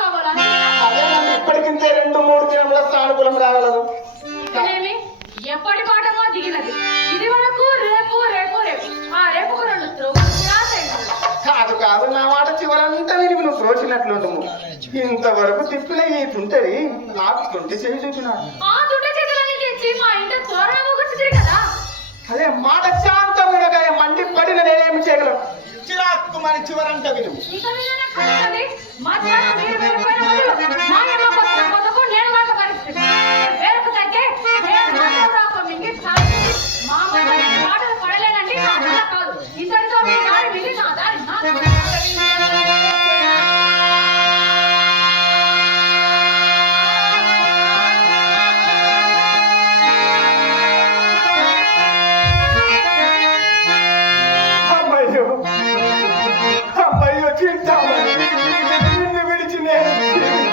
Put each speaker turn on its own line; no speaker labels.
కావాలా?
అదే నన్ను ఇప్పటికింతే రెండు మూడు దినముల సానుకూలం రాగలదు.
ఎప్పటి పాఠమో దిగినది. ఇది వరకు రేపు రేపు రేపు. ఆ త్రోగులు
కాదు కాదు నా మాట చివరంతా విని నువ్వు తోచినట్లుండము. ఇంతవరకు తిప్పిన ఈ తుంటరి నాకు తుంటి చేయి చూపినాడు మరి చివరంతా విను.